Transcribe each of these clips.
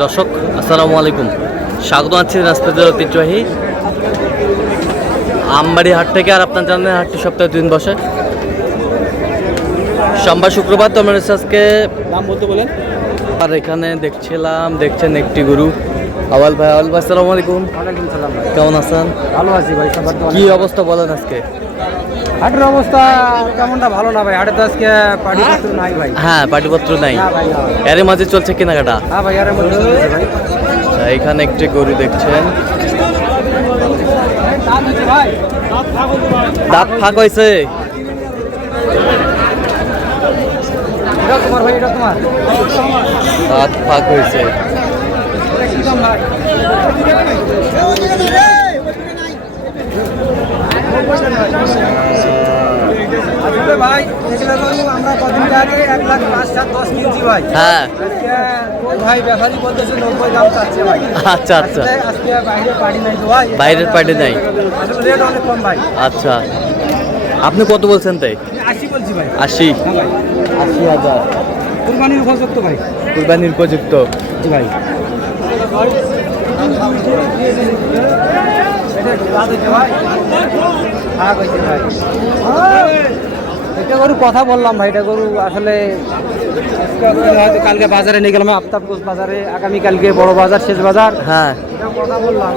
দর্শক আসসালামু আলাইকুম, স্বাগত আছি রাজপথের ঐতিহ্যবাহী আমবাড়ি হাট থেকে। আর আপনার জানেন হাটটি সপ্তাহে 2 দিন বসে, সোমবার শুক্রবার। তো আমরা আজকে নাম বলতে বলেন। আর এখানে দেখছেন একটি গরু। আওয়াল ভাই, আসসালামু আলাইকুম। ওয়ালাইকুম সালাম ভাই, কেমন আছেন? ভালো আছি ভাই। সবার তো কি অবস্থা বলেন আজকে? হাটের অবস্থা তেমনটা ভালো না ভাই। হাটে তো আজকে পাটিপত্র নাই ভাই। হ্যাঁ, পাটিপত্র নাই। না ভাই, না। এর মাঝে চলছে কেনাকাটা। হ্যাঁ ভাই, আরে মধ্যে চলছে ভাই। এখানে একটি গরু দেখছেন, দাঁত ফাঁক হয়েছে। এটা তোমার ভাই, এটা তোমার। দাঁত ফাঁক হয়েছে। এটা কি দাম ভাই? আসলে ভাই এগুলো গরু আমরা কদিন আগে 1,05,7,10 কিনছি ভাই। হ্যাঁ, আজকে ওই ভাই ব্যাপারী বলতেছে 90 দাম চাচ্ছে ভাই। আচ্ছা আচ্ছা। আজকে বাইরে পার্টি নাই তো ভাই। বাইরের পার্টি নাই। আসলে রেট অনেক কম ভাই। আচ্ছা, আপনি কত বলছেন তাই? 80 বলছি ভাই। 80? হ্যাঁ ভাই, 80,000 কুরবানির উপযুক্ত ভাই। কুরবানির উপযুক্ত। জি ভাই। এটা গরু কথা বললাম ভাই, এটা গরু আসলে হয়তো কালকে বাজারে নিয়ে গেলাম, আফতাবগঞ্জ বাজারে, আগামীকালকে বড় বাজার, শেষ বাজার। হ্যাঁ, এটা কথা বললাম।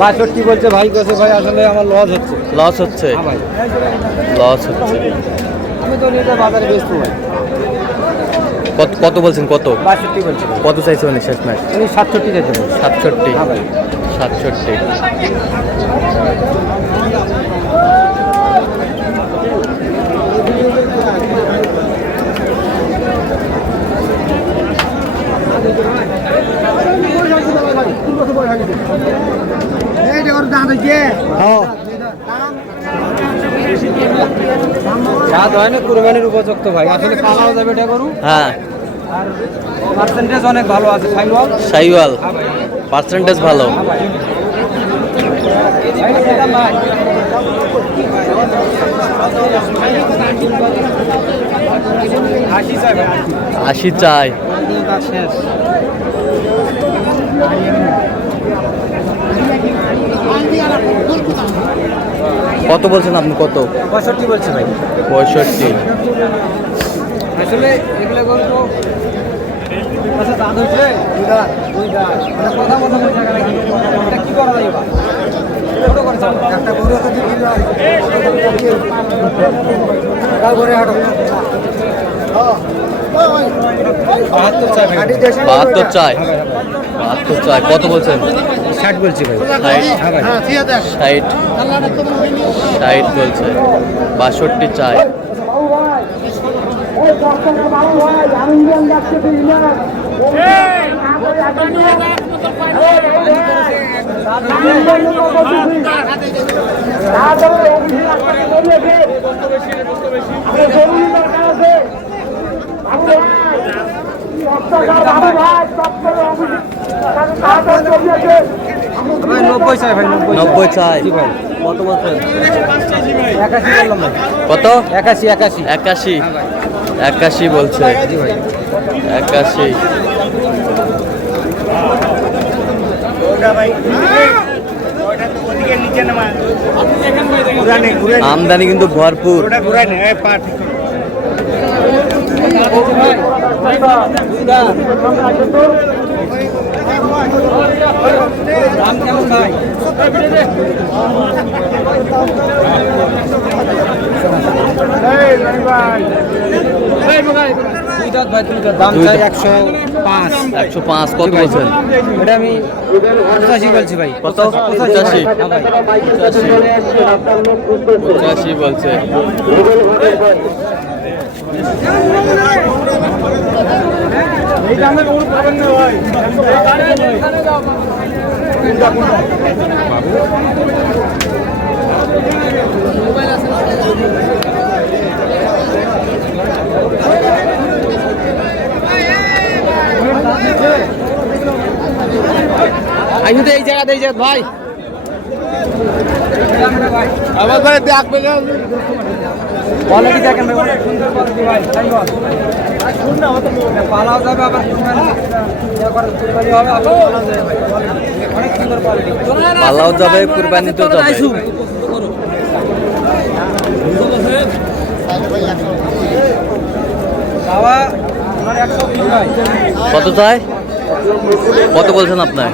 62 বলছে ভাই, কাছে ভাই আসলে আমার লস হচ্ছে। লস হচ্ছে। হ্যাঁ ভাই, লস হচ্ছে। আমি তো নিজে বাজারে বেচবো ভাই। কত বলছেন? কত 62 বলছে ভাই। কত চাইছে মানে শেষ ম্যাচ? উনি 67 যেতে ভাই। 67? হ্যাঁ ভাই। 67। স্বাদ হয় না, কুরবানির উপযুক্ত ভাই। আসলে খাওয়াও যাবে এটা গরু। হ্যাঁ, আর পার্সেন্টেজ অনেক ভালো আছে। সাইওয়াল পার্সেন্টেজ ভালো। আশি চাই। কত বলছেন আপনি? কত? 65 বলছে ভাই। 65? আসলে এগুলো গরু তো আচ্ছা দাঁত হচ্ছে দুইটা কথা বলতে বলছে এটা কি করা যায় এবার? ছোট করেছে একটা গরু তো কি ঘরে হাঁটো। 72 চাই ভাই। 72 চাই। 72 চাই। কত বলছেন? 60 বলছি ভাই। 60? হ্যাঁ ভাই। 60 বলছে। 62 চাই। ভাই 90 চাই ভাই। 90 চাই। জি ভাই। কত বলছেন? 81 বললাম ভাই। কত? 81। 81? হ্যাঁ ভাই। 81 বলছে। জি ভাই। 81। আমদানি কিন্তু ভরপুর। দাম কেমন ভাই? দাম চাই 105। 105? কত বলছেন? এটা আমি 85 বলছি ভাই। কত? 85? 85 বলছে। এই দামে কোনো পাবেন না ভাই। আমি তো এই জায়গাতে ভাই আমার ভাই দেখবে কোয়ালিটি দেখেন ভাই, অনেক সুন্দর কোয়ালিটি ভাই। তাই বল পালাও যাবে আবার কুরবানি হবে আবার পালাও যাবে ভাই অনেক সুন্দর কোয়ালিটি পালাও যাবে কুরবানিতেও যাবে। বাবা আমার 120 ভাই কত চাই, কত বলছেন আপনার?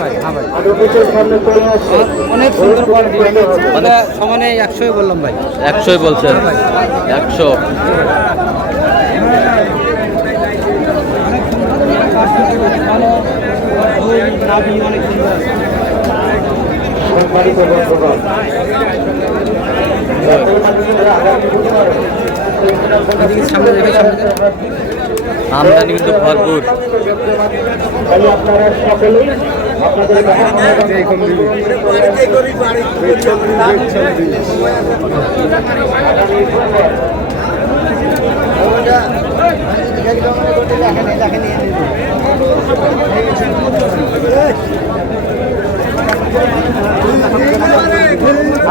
অনেক সুন্দর কোয়ালিটি মানে সমানে 100ই বললাম ভাই 100ই বলছেন। 100 ভালো ঝোল নাভি অনেক সুন্দর আছে এদিকে সামনে দেখে সামনে আমদানি কিন্তু ভরপুর।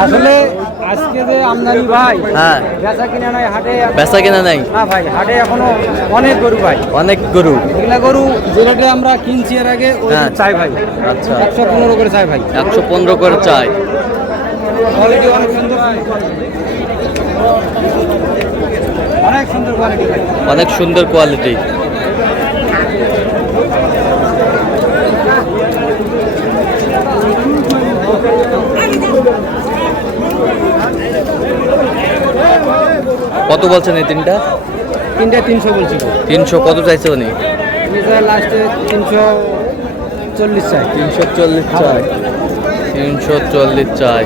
আসলে আজকে যে আমদানি ভাই হ্যাঁ, বেচা কিনা নাই হাটে বেচা কেনা নাই, না ভাই হাটে এখনো অনেক গরু ভাই অনেক গরু। এগুলা গরু যে রেটে আমরা কিনছি এর আগে ওই হ্যাঁ। চাই ভাই আচ্ছা, 115 করে চাই ভাই 115 করে চাই। কোয়ালিটি অনেক সুন্দর অনেক সুন্দর কোয়ালিটি ভাই অনেক সুন্দর কোয়ালিটি। কত বলছেন এই তিনটা? তিনটে 300 বলছি 300 কত চাইছে উনি? লাস্টে 340 চাই 340 চাই। 340 চাই।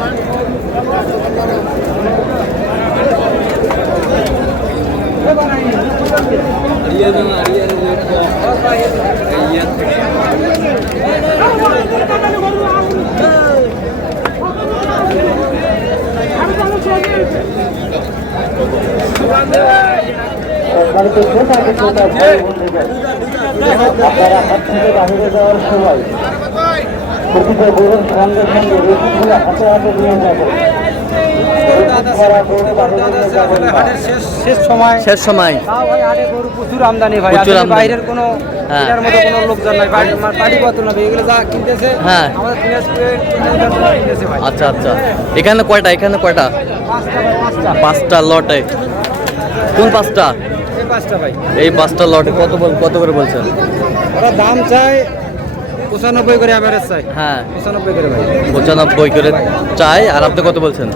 আপনারা হাত থেকে বাহিরে যাওয়ার সময় প্রতিটা গরুর সঙ্গে সঙ্গে রসিদগুলো হাতে হাতে নিয়ে যাবেন। শেষ সময় শেষ সময় তাও ভাই হাটে গরু প্রচুর আমদানি ভাই প্রচুর আসলে আমদানি। বাইরের কোনো হ্যাঁ। এটার মধ্যে কোনো লোকজন নাই পার্টি কত না এগুলো যা কিনতেছে হ্যাঁ। আমাদের দিনাজপুরের কিনতেছে ভাই আচ্ছা আচ্ছা, এখানে কয়টা? এখানে কয়টা? পাঁচটা 5টা লটে। কোন 5টা? এই পাঁচটা ভাই এই 5টা লটে কত করে বলছেন? ওরা দাম চায় 95 করে অ্যাভারেজ চাই হ্যাঁ, 95 করে ভাই 95 করে চাই। আর আপনি কত বলছেন?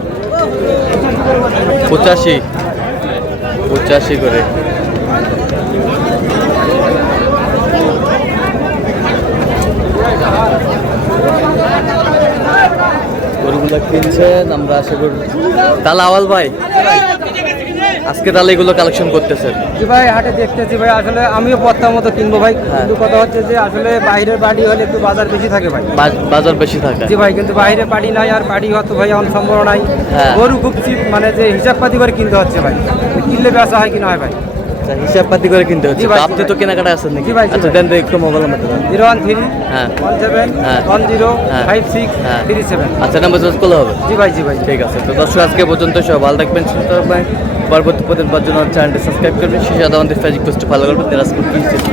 85 করে। গরুগুলো কিনছেন, আমরা আশা করি। তাহলে আওয়াল ভাই আজকে তাহলে এগুলো কালেকশন করতেছেন? জি ভাই হাটে দেখতেছি ভাই আসলে আমিও পত্তার মতো কিনবো ভাই হ্যাঁ। কিন্তু কথা হচ্ছে যে আসলে বাইরের বাড়ি হলে একটু বাজার বেশি থাকে ভাই বাজার বেশি থাকে। জি ভাই কিন্তু বাইরে পাড়ি নাই আর পাড়ি হতো ভাই এখন সম্ভব নাই হ্যাঁ। গরু খুব চিপ মানে যে হিসাব পাতি করে কিনতে হচ্ছে ভাই কিনলে বেচা হয় কিনা হয় ভাই আচ্ছা, হিসাব পাতি করে কিনতে হচ্ছে। জি ভাই, তো আপনি জি তো ভাই। কেনাকাটা আছেন নাকি? জি ভাই, জি আচ্ছা ভাই। দেন তো একটু মোবাইল নাম্বারটা দেন। 013 হ্যাঁ 17 হ্যাঁ। 10 হ্যাঁ। 56 হ্যাঁ। 37 আচ্ছা, নাম্বার চয়েস করলে হবে। জি ভাই জি ভাই ঠিক আছে, তো দর্শক আজকে পর্যন্ত সব ভালো থাকবেন, সুস্থ থাকবেন। পরবর্তী প্রতিদিন পাওয়ার জন্য চ্যানেলটি সাবস্ক্রাইব করবেন। সেই সাথে আমাদের ফেসবুক পেজটি ফলো করবেন। দিনাজপুর কৃষি চিত্র।